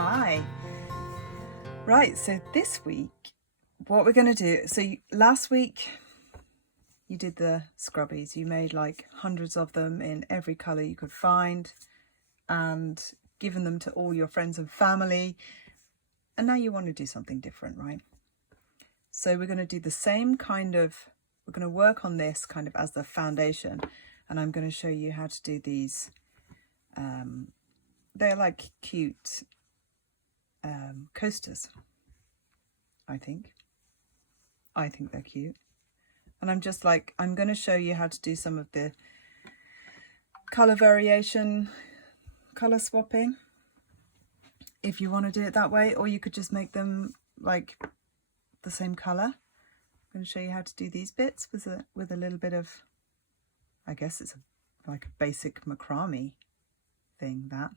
Hi. Right, so this week what we're going to do, last week you did the scrubbies. You made like hundreds of them in every colour you could find and given them to all your friends and family. And now you want to do something different, right? So we're going to do the same kind of, we're going to work on this kind of as the foundation. And I'm going to show you how to do these. They're like cute coasters, I think. I think they're cute. And I'm going to show you how to do some of the colour variation, colour swapping, if you want to do it that way, or you could just make them like the same colour. I'm going to show you how to do these bits with a little bit of, I guess it's like a basic macrame thing, that.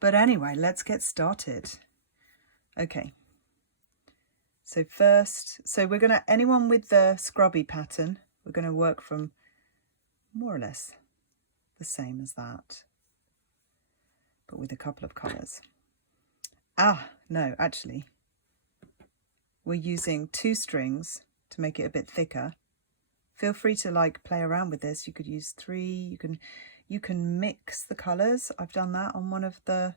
But anyway, let's get started. Okay. So first, we're going to, anyone with the scrubby pattern, we're going to work from more or less the same as that, but with a couple of colours. No, actually, we're using 2 strings to make it a bit thicker. Feel free to like play around with this. You could use 3, you can mix the colours. I've done that on one of the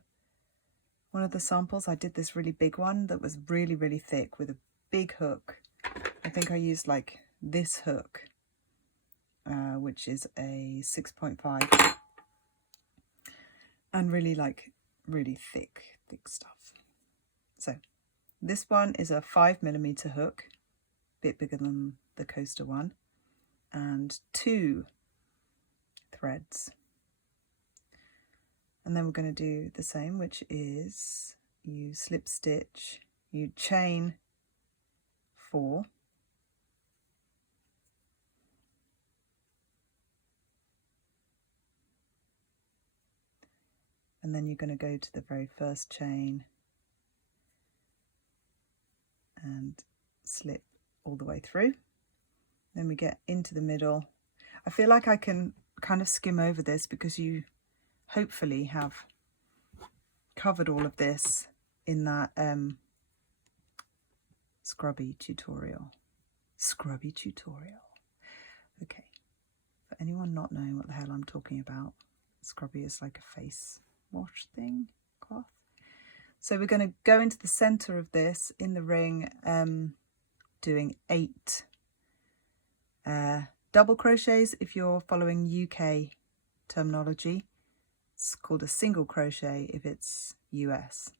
samples. I did this really big one that was really, really thick with a big hook. I think I used like this hook, which is a 6.5, and really thick stuff. So this one is a 5mm hook, a bit bigger than the coaster one, and 2 threads. And then we're going to do the same, which is you slip stitch, you chain 4, and then you're going to go to the very first chain and slip all the way through. Then we get into the middle. I feel like I can kind of skim over this because you hopefully have covered all of this in that scrubby tutorial. Okay, for anyone not knowing what the hell I'm talking about, scrubby is like a face wash thing, cloth. So we're going to go into the center of this in the ring, doing 8 double crochets. If you're following UK terminology, it's called a single crochet if it's US.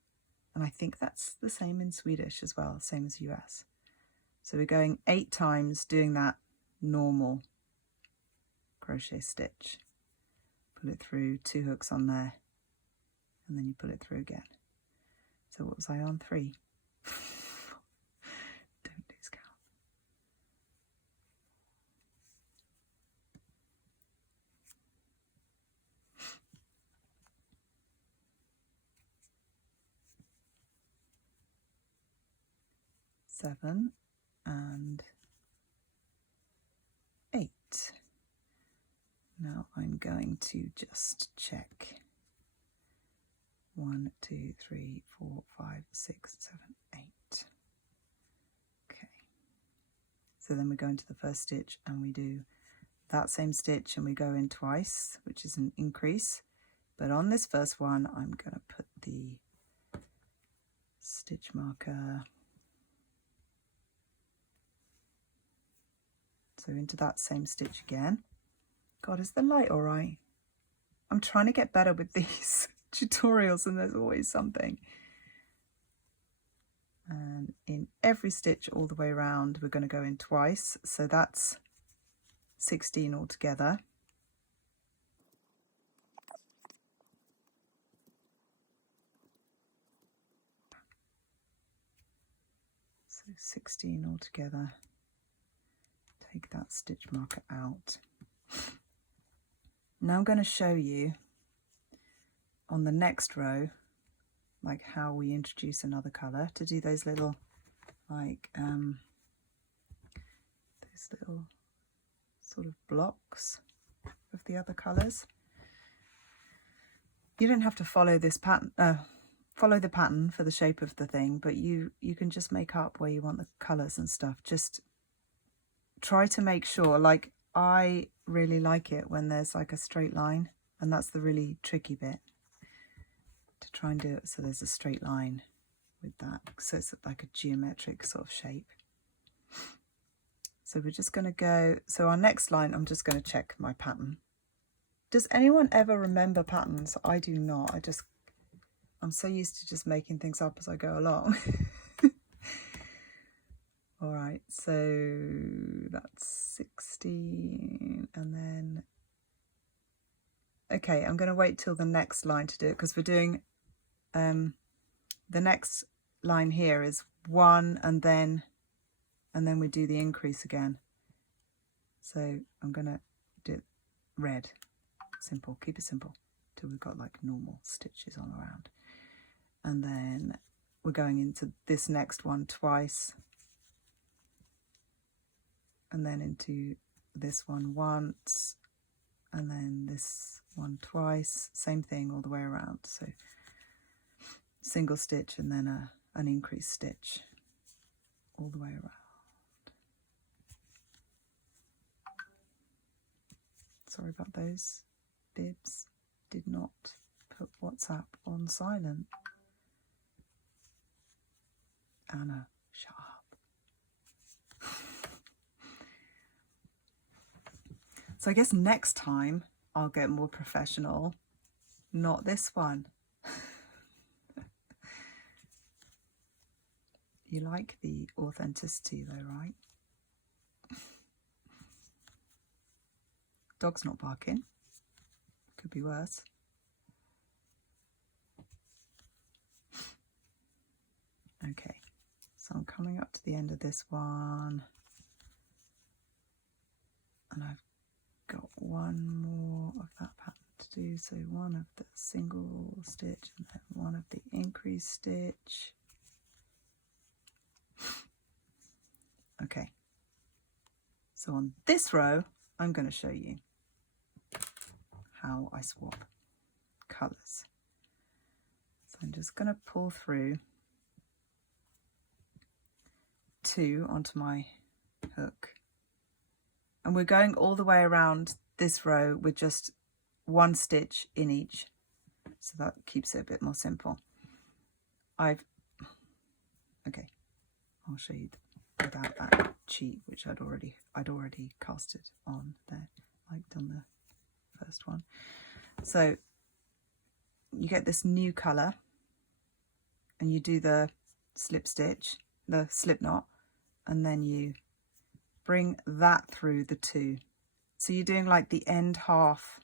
And I think that's the same in Swedish as well, same as US. So we're going 8 times doing that normal crochet stitch. Pull it through, 2 hooks on there, and then you pull it through again. So what was I on? 3. Don't lose count. Seven and 8. Now I'm going to just check. 1, 2, 3, 4, 5, 6, 7, 8. Okay. So then we go into the first stitch and we do that same stitch and we go in twice, which is an increase. But on this first one, I'm going to put the stitch marker. So into that same stitch again. God, is the light all right? I'm trying to get better with these tutorials and there's always something. And in every stitch all the way around, we're going to go in twice. So that's 16 altogether. So 16 altogether. Take that stitch marker out. Now I'm going to show you on the next row like how we introduce another colour to do those little sort of blocks of the other colours. You don't have to follow this pattern, follow the pattern for the shape of the thing, but you can just make up where you want the colours and stuff. Just try to make sure, like I really like it when there's like a straight line, and that's the really tricky bit, to try and do it so there's a straight line with that, so it's like a geometric sort of shape. So we're just going to go, so our next line, I'm just going to check my pattern. Does anyone ever remember patterns? I do not. I'm so used to just making things up as I go along. All right, so that's 16, and then, okay, I'm going to wait till the next line to do it, because we're doing, the next line here is 1, and then we do the increase again. So I'm going to do it red, simple, keep it simple, till we've got like normal stitches on around. And then we're going into this next one twice, and then into this one once, and then this one twice, same thing all the way around. So single stitch and then an increased stitch all the way around. Sorry about those bibs, did not put WhatsApp on silent. Anna, shut up. So I guess next time I'll get more professional, not this one. You like the authenticity though, right? Dog's not barking. Could be worse. Okay, so I'm coming up to the end of this one, and I've got one more of that pattern to do. So one of the single stitch and then one of the increased stitch. Okay, so on this row I'm going to show you how I swap colours. So I'm just going to pull through 2 onto my hook, and we're going all the way around this row with just 1 stitch in each, so that keeps it a bit more simple. Okay, I'll show you without that cheat, which I'd already casted on there, like done the first one. So you get this new colour, and you do the slip stitch, the slip knot, and then you bring that through the 2. So you're doing like the end half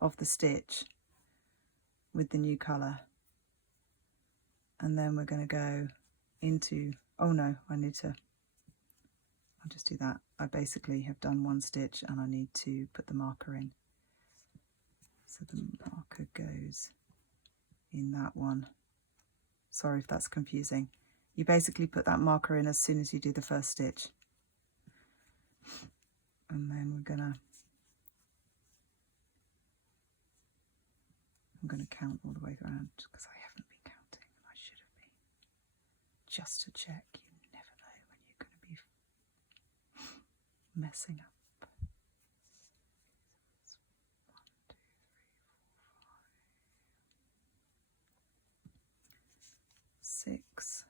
of the stitch with the new colour, and then we're going to go into, oh no, I'll just do that. I basically have done 1 stitch and I need to put the marker in. So the marker goes in that one. Sorry if that's confusing. You basically put that marker in as soon as you do the first stitch. And then I'm gonna count all the way around, because I haven't been counting. I should have been, just to check. You never know when you're going to be messing up. 6,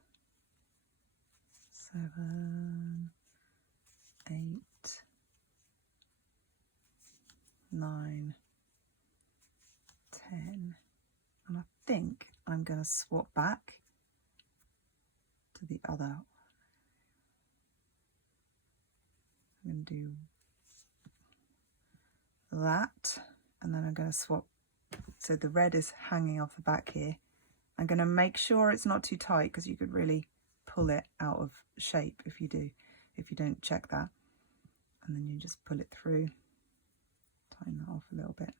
7, 8, 9, 10, and I think I'm going to swap back to the other. I'm going to do that, and then I'm going to swap, so the red is hanging off the back here. I'm going to make sure it's not too tight, because you could really pull it out of shape if you don't check that. And then you just pull it through, tighten that off a little bit.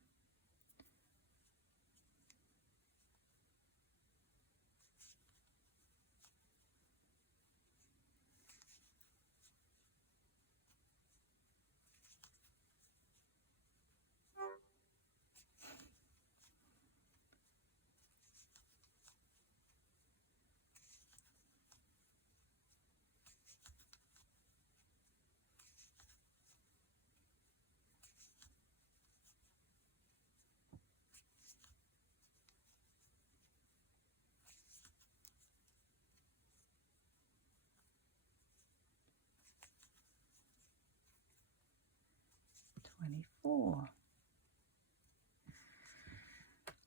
24. All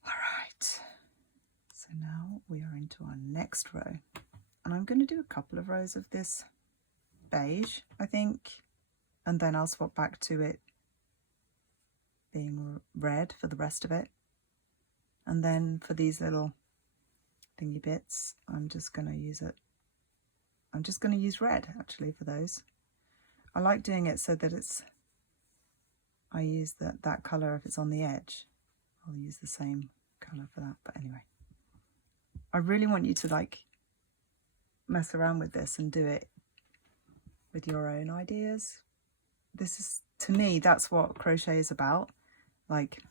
right, so now we are into our next row, and I'm going to do a couple of rows of this beige, I think, and then I'll swap back to it being red for the rest of it. And then for these little thingy bits, I'm just going to use it. I'm just going to use red actually for those. I like doing it so that I use that colour if it's on the edge. I'll use the same colour for that. But anyway, I really want you to like mess around with this and do it with your own ideas. This is, to me, that's what crochet is about. Like,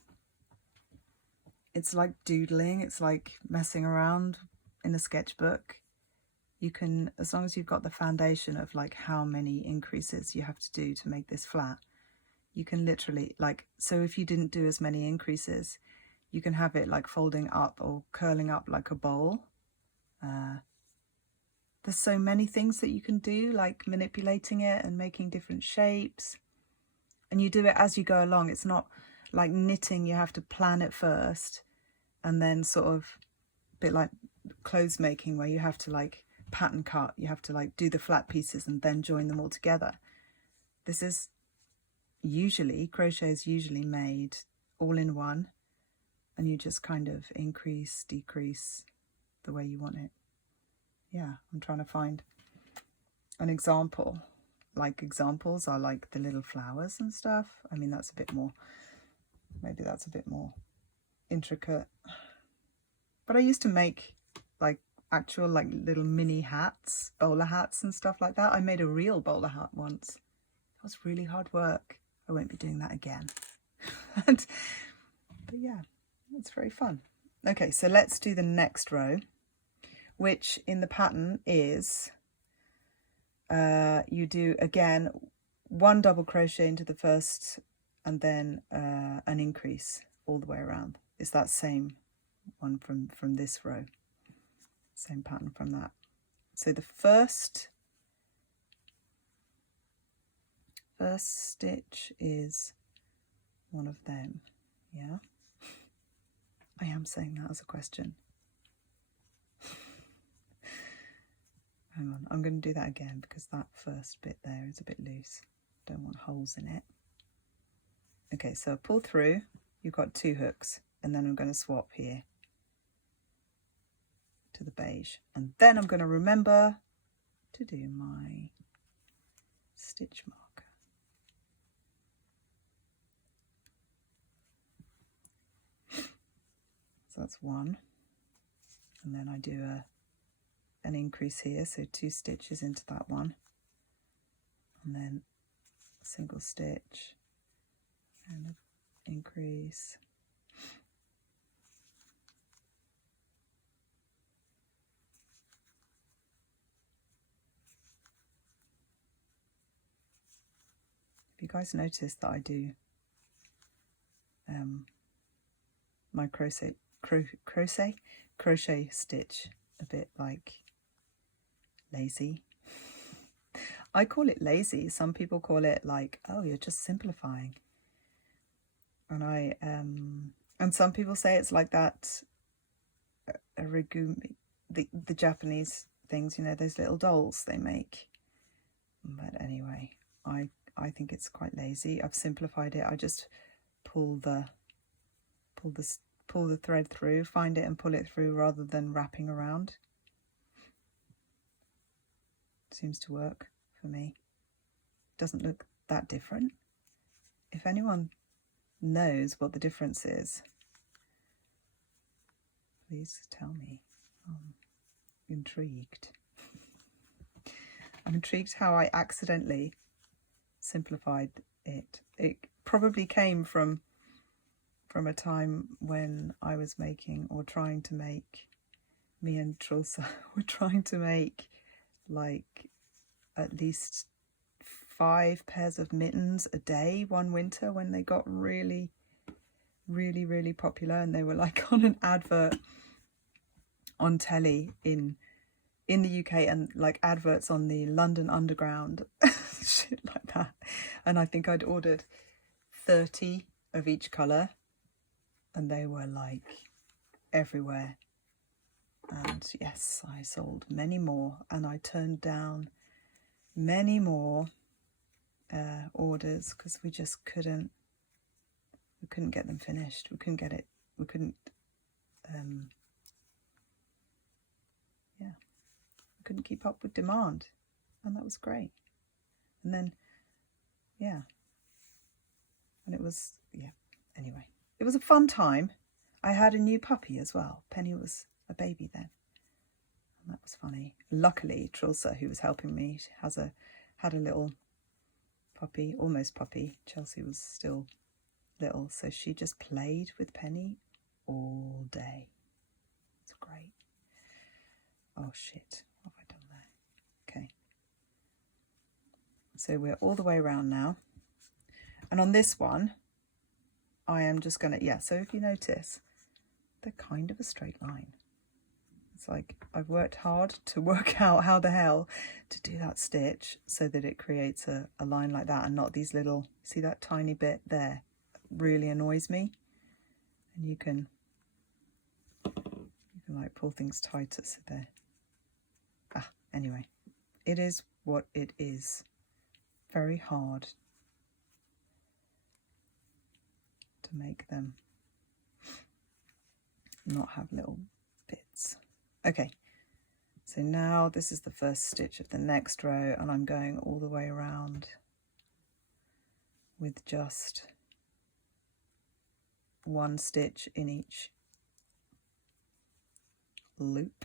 it's like doodling, it's like messing around in a sketchbook. You can, as long as you've got the foundation of like how many increases you have to do to make this flat, you can literally like, so if you didn't do as many increases, you can have it like folding up or curling up like a bowl. There's so many things that you can do, like manipulating it and making different shapes. And you do it as you go along. It's not like knitting, you have to plan it first and then sort of a bit like clothes making where you have to like pattern cut, you have to like do the flat pieces and then join them all together. This is usually, crochet is usually made all in one, and you just kind of increase, decrease the way you want it. Yeah, I'm trying to find an example. Like examples are like the little flowers and stuff. I mean, that's a bit more, maybe that's a bit more intricate. But I used to make like actual like little mini hats, bowler hats and stuff like that. I made a real bowler hat once. It was really hard work. I won't be doing that again. But yeah, it's very fun. Okay, so let's do the next row, which in the pattern is you do again 1 double crochet into the first and then an increase all the way around. It's that same one from this row, same pattern from that. So the first stitch is one of them. Yeah, I am saying that as a question. Hang on, I'm going to do that again because that first bit there is a bit loose. Don't want holes in it. Okay, so pull through, you've got 2 hooks, and then I'm going to swap here to the beige. And then I'm going to remember to do my stitch marker. So that's 1. And then I do an increase here, so 2 stitches into that one, and then a single stitch and an increase, if you guys notice that I do my crochet stitch a bit like lazy. I call it lazy. Some people call it like, oh, you're just simplifying. And and some people say it's like that origami, the Japanese things, you know, those little dolls they make. But anyway, I think it's quite lazy. I've simplified it. I just pull the thread through, find it and pull it through rather than wrapping around. Seems to work for me. Doesn't look that different. If anyone knows what the difference is, please tell me. I'm intrigued. I'm intrigued how I accidentally simplified it. It probably came from a time when I was making or trying to make, me and Trulsa were trying to make like at least 5 pairs of mittens a day one winter when they got really popular, and they were like on an advert on telly in the UK and like adverts on the London Underground, shit like that. And I think I'd ordered 30 of each colour, and they were like everywhere. And yes, I sold many more, and I turned down many more orders because we just couldn't get them finished. We couldn't keep up with demand, and that was great. And then and it was anyway, it was a fun time. I had a new puppy as well. Penny was a baby then, and that was funny. Luckily, Trilsa, who was helping me, had a little puppy, almost puppy. Chelsea was still little, so she just played with Penny all day. It's great. Oh shit, what have I done there? Okay, so we're all the way around now, and on this one I am just gonna, so if you notice, they're kind of a straight line. It's like I've worked hard to work out how the hell to do that stitch so that it creates a line like that, and not these little, see that tiny bit there? Really annoys me. And you can like pull things tighter so they're anyway, it is what it is. Very hard to make them not have little bits. Okay, so now this is the first stitch of the next row, and I'm going all the way around with just one stitch in each loop.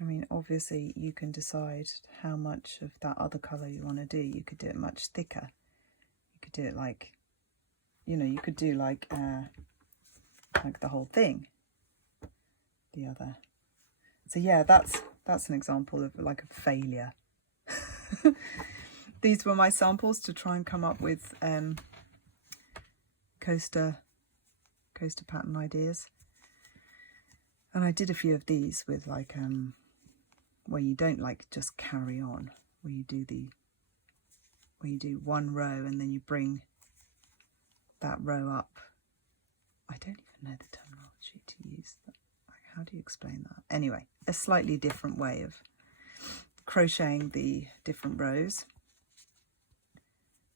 I mean, obviously you can decide how much of that other colour you want to do. You could do it much thicker. You could do it like, you could do like the whole thing. The other. So yeah, that's an example of like a failure. These were my samples to try and come up with coaster pattern ideas. And I did a few of these with like where you don't like just carry on, where you do one row and then you bring that row up. I don't even know the terminology to use. How do you explain that? Anyway, a slightly different way of crocheting the different rows.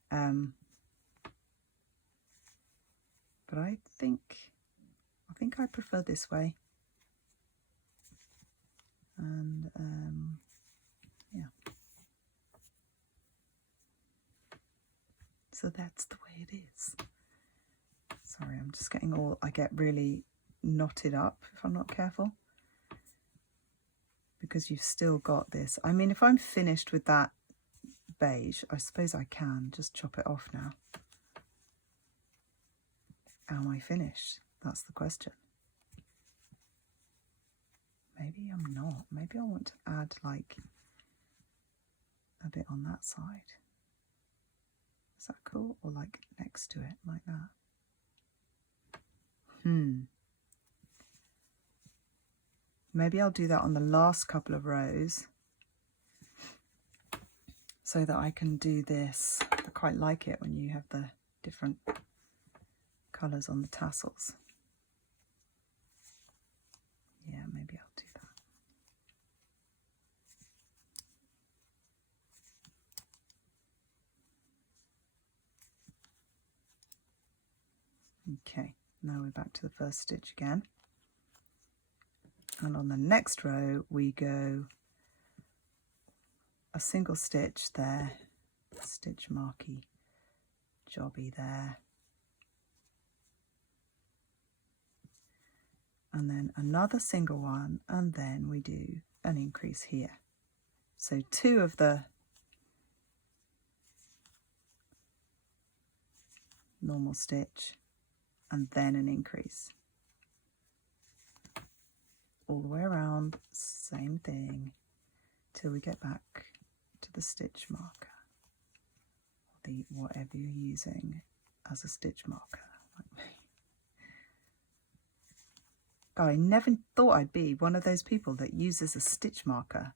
But I think I prefer this way. And so that's the way it is. Sorry, I'm just getting I get really knotted up if I'm not careful, because you've still got this. I mean, if I'm finished with that beige, I suppose I can just chop it off now. Am I finished? That's the question. Maybe I'm not. Maybe I want to add like a bit on that side. Is that cool? Or like next to it, like that. Maybe I'll do that on the last couple of rows so that I can do this. I quite like it when you have the different colours on the tassels. Yeah, maybe I'll do that. Okay, now we're back to the first stitch again. And on the next row we go a single stitch there, stitch marky jobby there, and then another single one, and then we do an increase here. So two of the normal stitch and then an increase. All the way around, same thing, till we get back to the stitch marker, or the whatever you're using. as a stitch marker. Like me. God, I never thought I'd be one of those people that uses a stitch marker.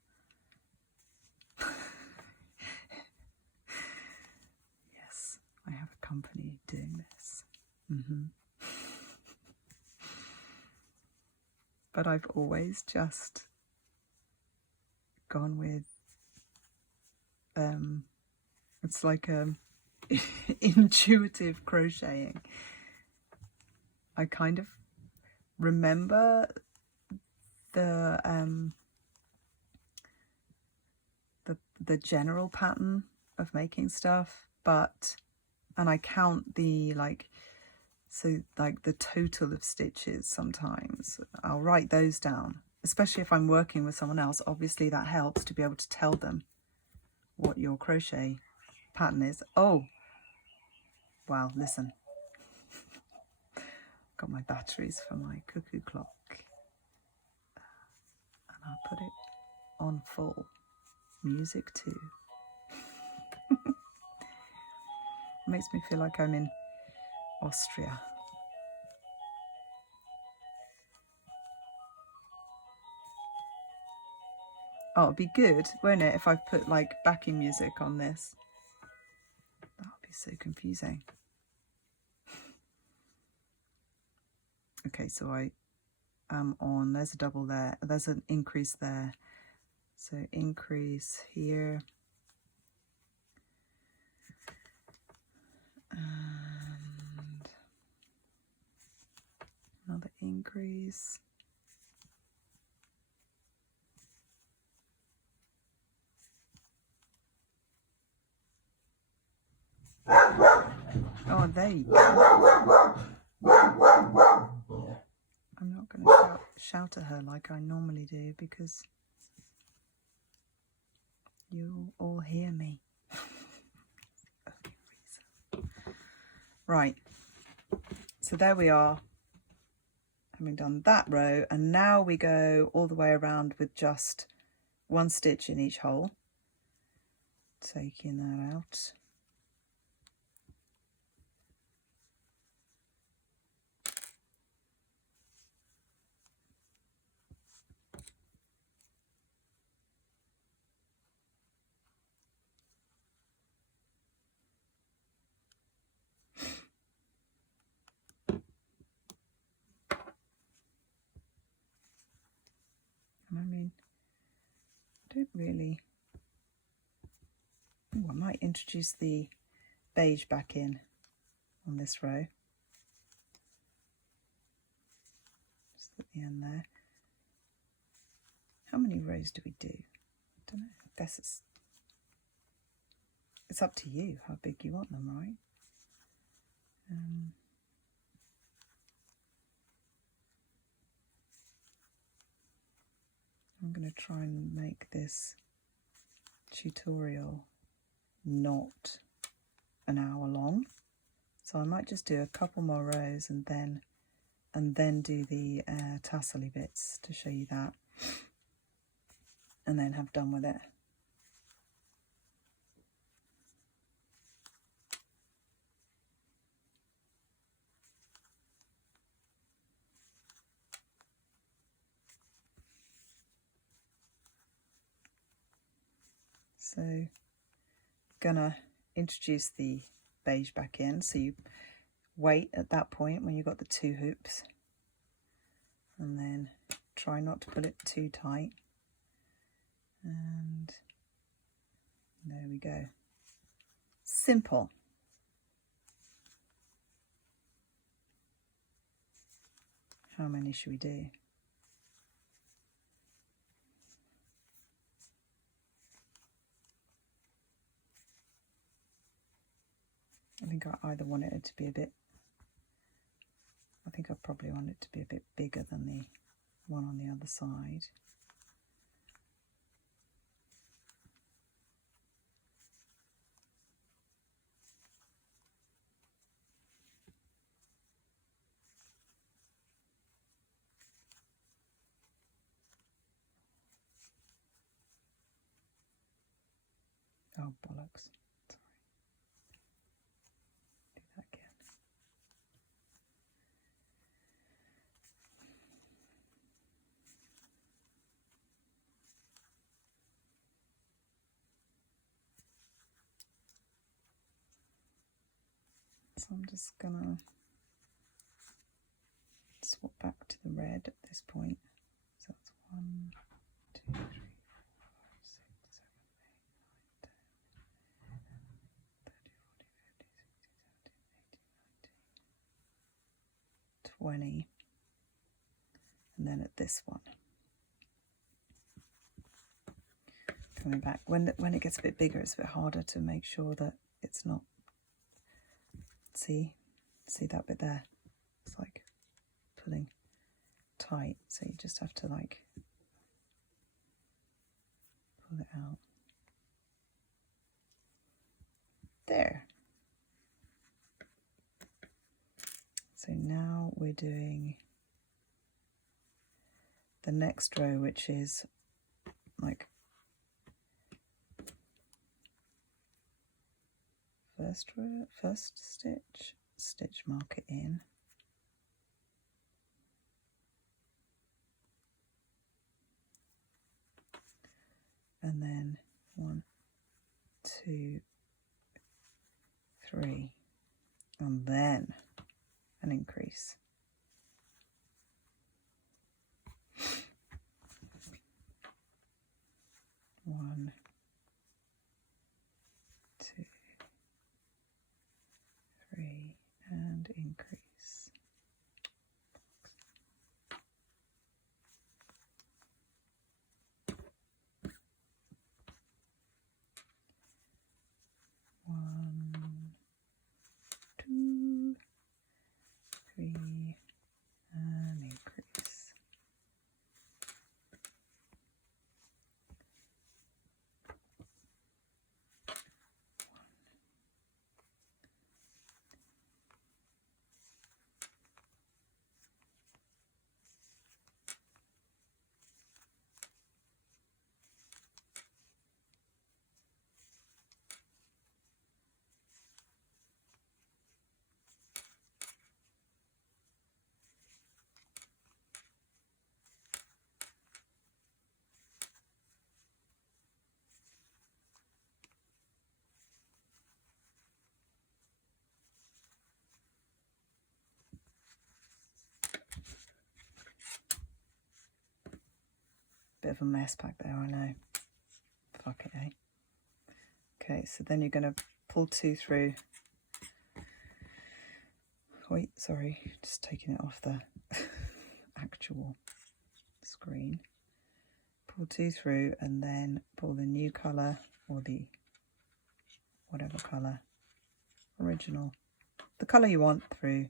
Yes, I have a company doing this. But I've always just gone with, it's like intuitive crocheting. I kind of remember the general pattern of making stuff, and I count the the total of stitches sometimes. I'll write those down, especially if I'm working with someone else. Obviously that helps to be able to tell them what your crochet pattern is. Oh, wow, listen. Got my batteries for my cuckoo clock. And I'll put it on full. Music too. Makes me feel like I'm in Austria. Oh, it'd be good, won't it, if I put like backing music on this? That would be so confusing. Okay, so I am on, there's a double there, there's an increase there. So increase here. And another increase. Oh, there you go. I'm not going to shout at her like I normally do because you'll all hear me. Right, so there we are, having done that row, and now we go all the way around with just one stitch in each hole, taking that out. I mean, I don't really... Ooh, I might introduce the beige back in on this row. Just at the end there. How many rows do we do? I don't know. I guess it's up to you how big you want them, right? I'm going to try and make this tutorial not an hour long, so I might just do a couple more rows and then do the tassely bits to show you that, and then have done with it. So gonna introduce the beige back in, so you wait at that point when you've got the 2 hoops, and then try not to pull it too tight, and there we go. Simple. How many should we do? I think I either want it to be a bit, I think I probably want it to be a bit bigger than the one on the other side. Oh, bollocks. Sorry. Do that again. So I'm just gonna swap back to the red at this point. So that's 1, 2, 3, 4, 5, 6, 7, 8, 9, 10, 11, 12, 13, 14, 15, 16, 17, 18, 19, 20. And then at this one, coming back. When it gets a bit bigger, it's a bit harder to make sure that it's not, see that bit there? It's like pulling tight, so you just have to like pull it out. There. So now we're doing the next row, which is like first row, first stitch, mark it in. And then 1, 2, 3, and then an increase. One, 2, 3, and increase. 1, 2, 3, and increase. Bit of a mess back there, I know. Fuck it, eh? Okay, so then you're going to pull 2 through. Wait, sorry, just taking it off the actual screen. Pull 2 through and then pull the new colour or the whatever colour, original, the colour you want through.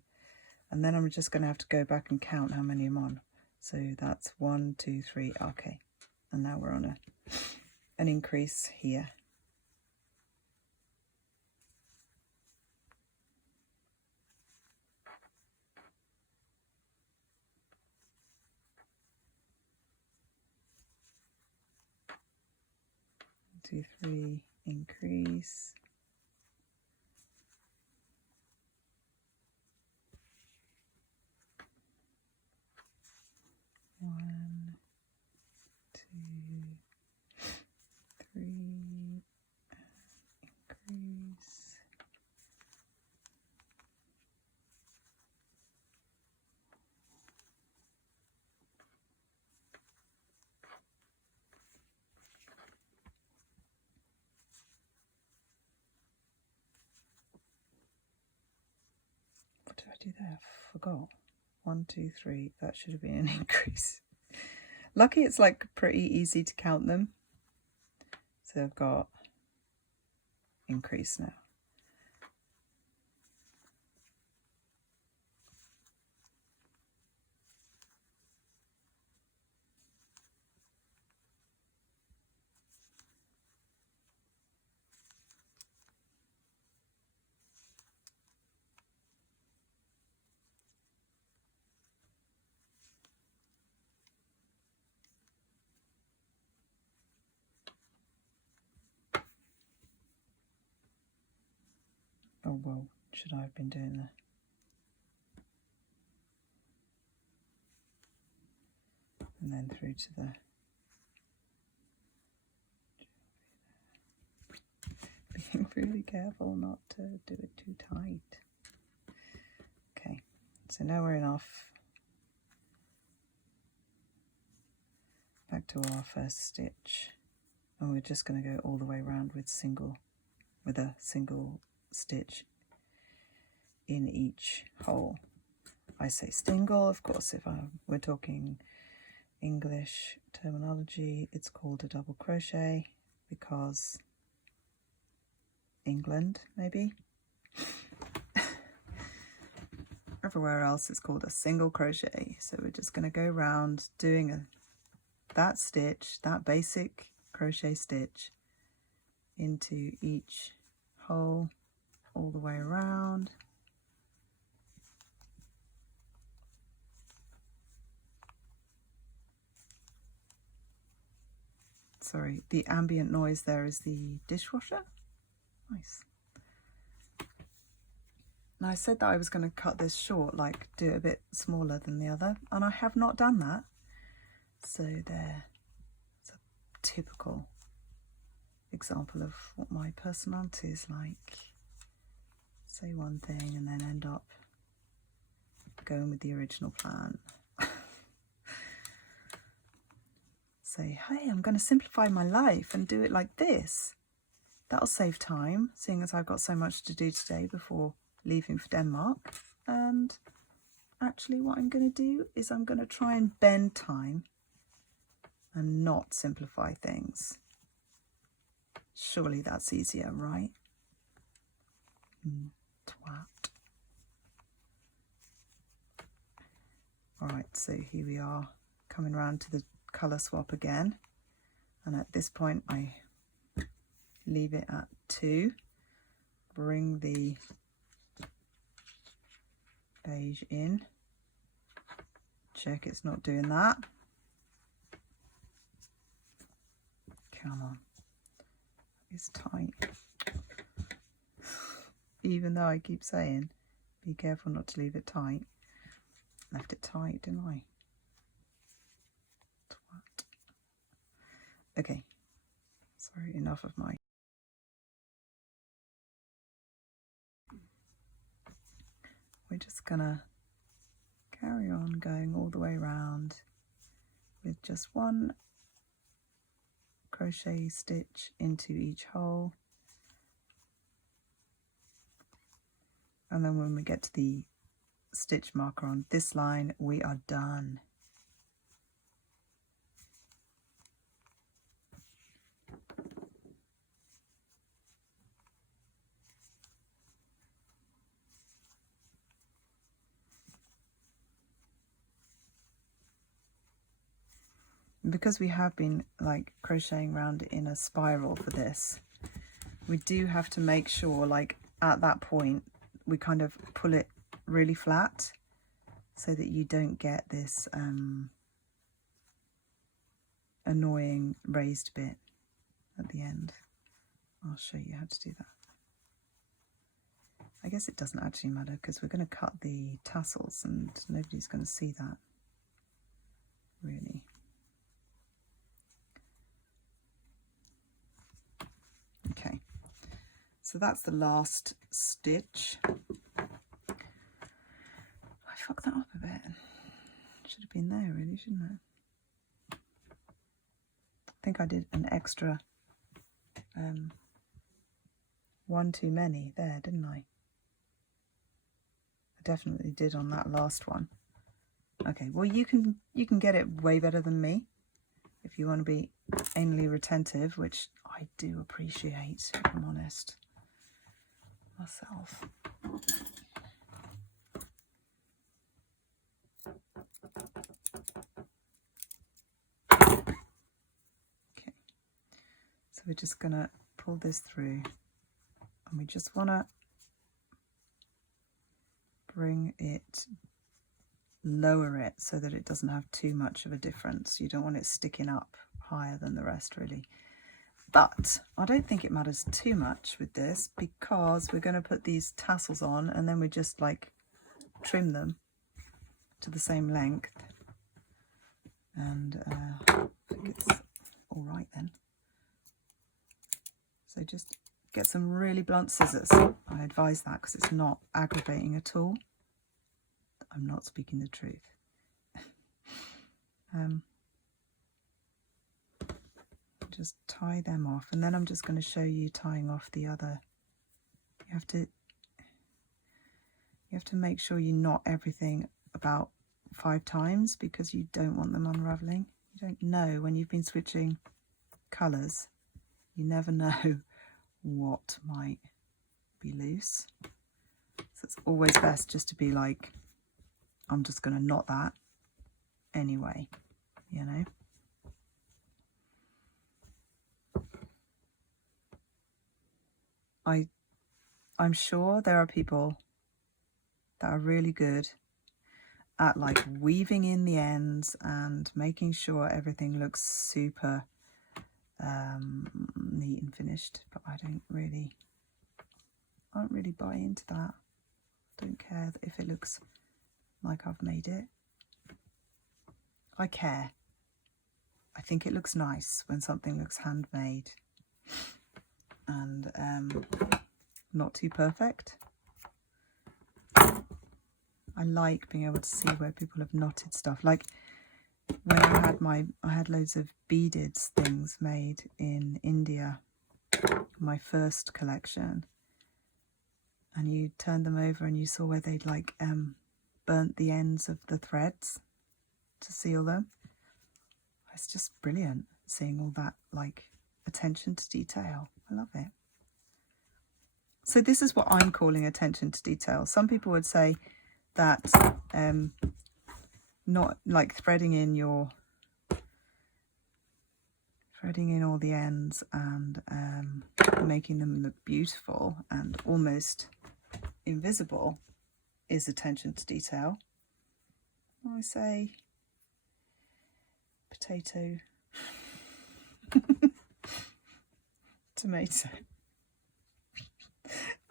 And then I'm just going to have to go back and count how many I'm on. So that's 1, 2, 3, okay. And now we're on an increase here. Two, 3, increase. One, 2, 3, increase. What did I do there? I forgot. 1, 2, 3. That should have been an increase. Lucky it's like pretty easy to count them. So I've got increase now. Oh well, should I have been doing that? And then through to the being really careful not to do it too tight. So now we're enough. Back to our first stitch, and we're just going to go all the way around with a single stitch in each hole. I say single, of course, if we're talking English terminology, it's called a double crochet because England, maybe. Everywhere else it's called a single crochet. So we're just going to go around doing that stitch, that basic crochet stitch into each hole all the way around. Sorry, the ambient noise there is the dishwasher. Nice. Now I said that I was going to cut this short, like do it a bit smaller than the other, and I have not done that. So there, it's a typical example of what my personality is like. Say one thing and then end up going with the original plan. Say, hey, I'm going to simplify my life and do it like this. That'll save time, seeing as I've got so much to do today before leaving for Denmark. And actually what I'm going to do is I'm going to try and bend time and not simplify things. Surely that's easier, right? Twat. Alright, so here we are coming round to the colour swap again, and at this point I leave it at 2, bring the beige in, check it's not doing that, come on, it's tight, even though I keep saying be careful not to leave it tight. Left it tight, didn't I? Okay, sorry, enough of my... We're just gonna carry on going all the way around with just one crochet stitch into each hole, and then when we get to the stitch marker on this line, we are done. Because we have been like crocheting around in a spiral for this, we do have to make sure, like at that point, we kind of pull it really flat so that you don't get this annoying raised bit at the end. I'll show you how to do that. I guess it doesn't actually matter because we're going to cut the tassels and nobody's going to see that, really. Okay, so that's the last stitch. I fucked that up a bit. Should have been there really, shouldn't it? I think I did an extra one too many there, didn't I? I definitely did on that last one. Okay, well you can get it way better than me if you want to be anally retentive, which I do appreciate, if I'm honest, myself. Okay, so we're just going to pull this through, and we just want to bring it, lower it so that it doesn't have too much of a difference. You don't want it sticking up higher than the rest, really. But I don't think it matters too much with this because we're going to put these tassels on and then we just like trim them to the same length. And I think it's all right then. So just get some really blunt scissors. I advise that because it's not aggravating at all. I'm not speaking the truth. Just tie them off, and then I'm just going to show you tying off the other. You have to make sure you knot everything about 5 times because you don't want them unraveling. You don't know when you've been switching colours. You never know what might be loose. So it's always best just to be like, I'm just going to knot that anyway, you know. I'm sure there are people that are really good at like weaving in the ends and making sure everything looks super neat and finished, but I don't really buy into that. Don't care if it looks like I've made it. I care. I think it looks nice when something looks handmade and not too perfect. I like being able to see where people have knotted stuff. Like when I had loads of beaded things made in India, my first collection, and you turned them over and you saw where they'd like burnt the ends of the threads to seal them. It's just brilliant seeing all that like attention to detail. I love it. So this is what I'm calling attention to detail. Some people would say that not like threading in all the ends and making them look beautiful and almost invisible is attention to detail. I say potato, tomato.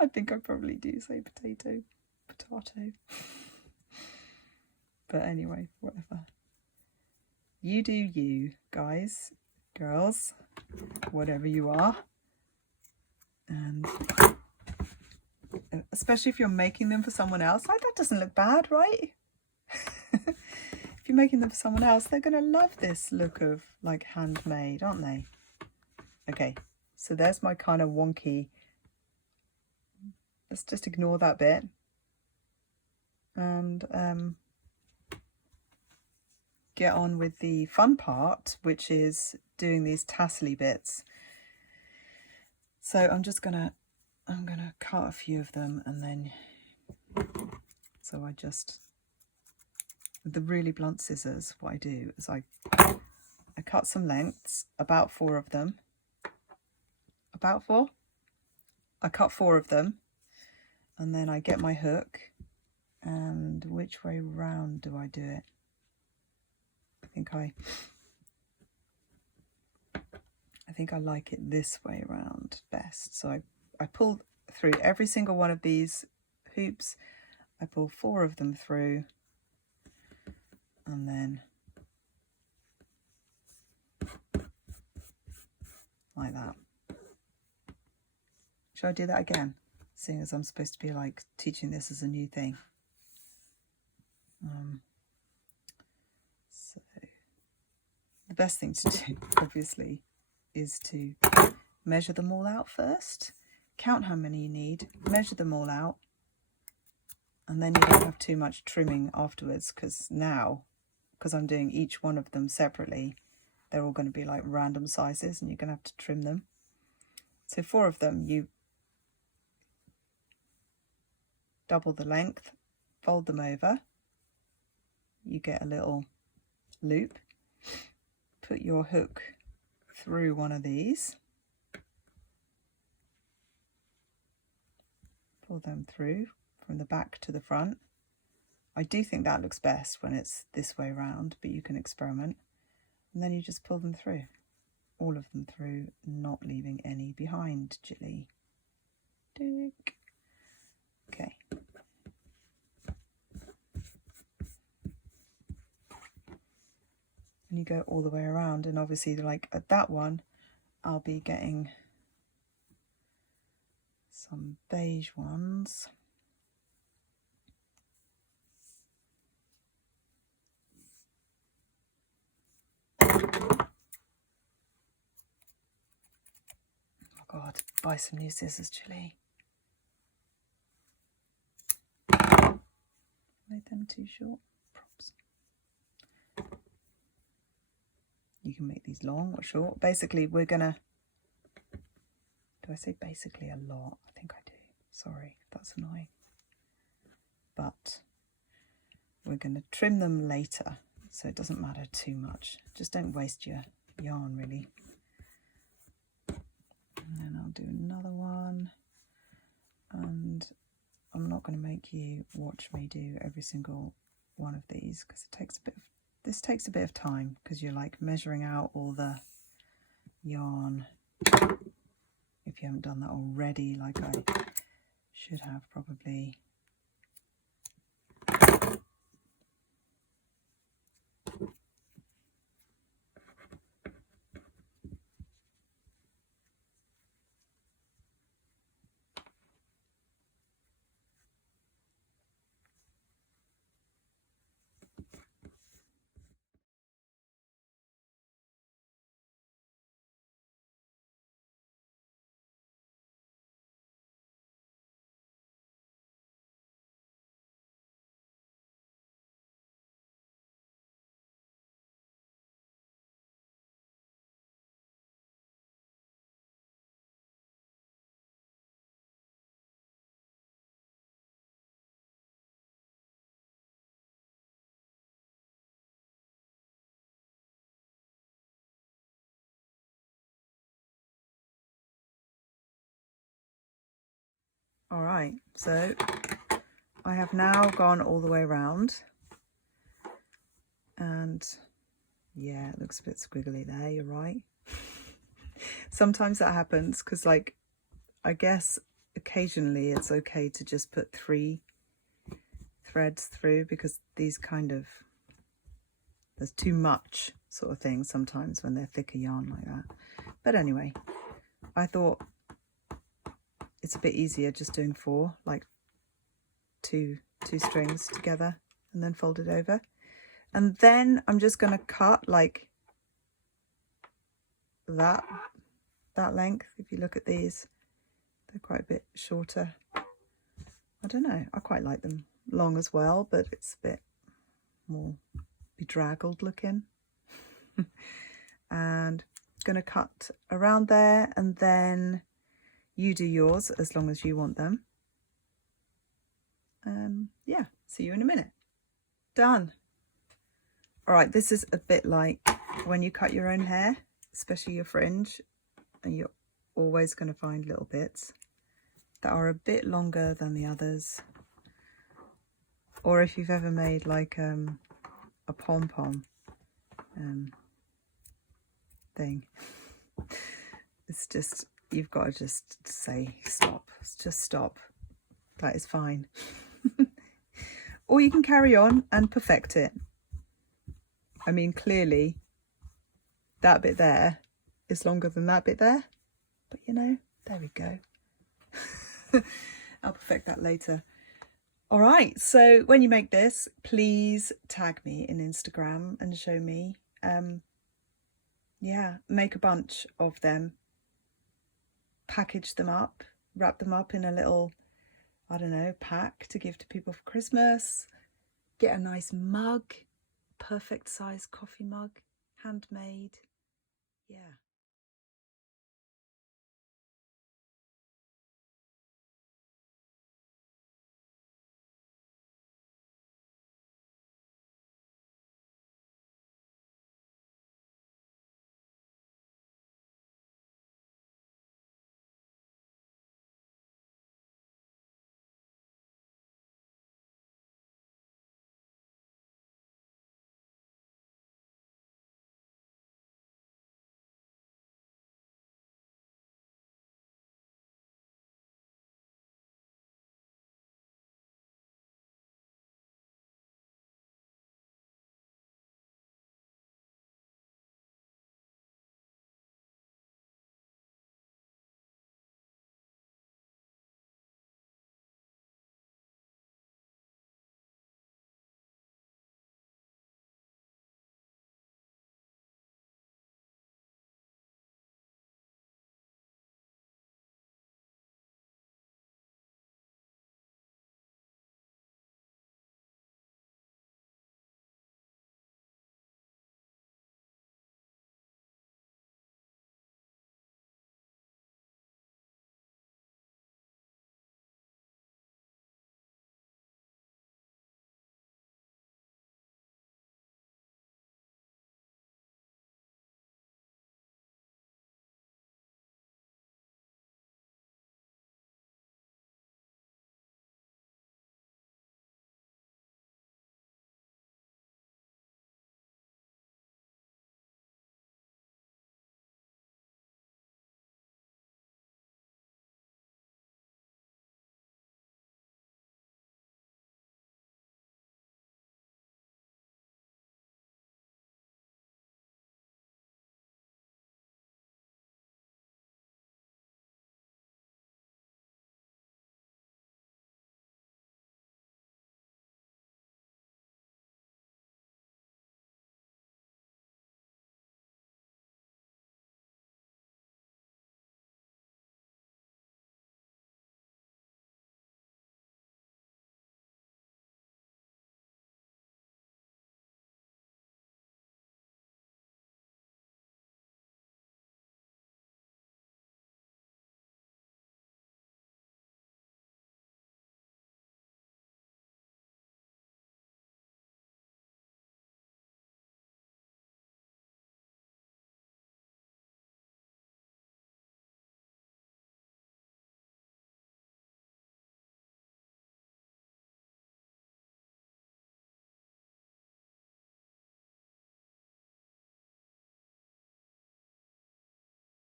I think I probably do say potato. But anyway, whatever. You do you, guys, girls, whatever you are. And especially if you're making them for someone else, like that doesn't look bad, right? If you're making them for someone else, they're going to love this look of like handmade, aren't they? Okay, so there's my kind of wonky. Let's just ignore that bit. And get on with the fun part, which is doing these tassely bits. So I'm gonna cut a few of them, and then so I just, with the really blunt scissors, what I do is I cut some lengths, about 4 of them. About 4? I cut 4 of them, and then I get my hook. And which way round do I do it? I think I like it this way round best. So I pull through every single one of these hoops. I pull 4 of them through, and then like that. Should I do that again? Seeing as I'm supposed to be like teaching this as a new thing. So the best thing to do, obviously, is to measure them all out first. Count how many you need, measure them all out, and then you don't have too much trimming afterwards, because I'm doing each one of them separately, they're all going to be like random sizes and you're going to have to trim them. So 4 of them, you double the length, fold them over, you get a little loop, put your hook through one of these, pull them through from the back to the front. I do think that looks best when it's this way round, but you can experiment. And then you just pull them through, all of them through, not leaving any behind, Jilly. Dick. Okay. And you go all the way around, and obviously like at that one I'll be getting some beige ones, God, buy some new scissors, Chili. Made them too short. Props. You can make these long or short. Basically, we're gonna... Do I say basically a lot? I think I do. Sorry, that's annoying. But we're gonna trim them later, so it doesn't matter too much. Just don't waste your yarn, really. And then I'll do another one. And I'm not going to make you watch me do every single one of these because it takes a bit of, this takes a bit of time because you're like measuring out all the yarn. If you haven't done that already, like I should have probably. All right, so I have now gone all the way around, and yeah, it looks a bit squiggly there, you're right. Sometimes that happens because, like, I guess occasionally it's okay to just put 3 threads through because these kind of, there's too much sort of thing sometimes when they're thicker yarn like that. But anyway, I thought it's a bit easier just doing 4, like two strings together and then fold it over. And then I'm just going to cut like that length. If you look at these, they're quite a bit shorter. I don't know, I quite like them long as well, but it's a bit more bedraggled looking. And going to cut around there, and then you do yours as long as you want them. Yeah, see you in a minute. Done. All right, this is a bit like when you cut your own hair, especially your fringe, and you're always going to find little bits that are a bit longer than the others. Or if you've ever made like a pom-pom thing, it's just, you've got to just say stop, just stop, that is fine. Or you can carry on and perfect it. I mean, clearly that bit there is longer than that bit there, but you know, there we go. I'll perfect that later. All right, so when you make this, please tag me in Instagram and show me. Yeah, make a bunch of them, package them up, wrap them up in a little, I don't know, pack to give to people for Christmas. Get a nice mug, perfect size coffee mug, handmade. Yeah.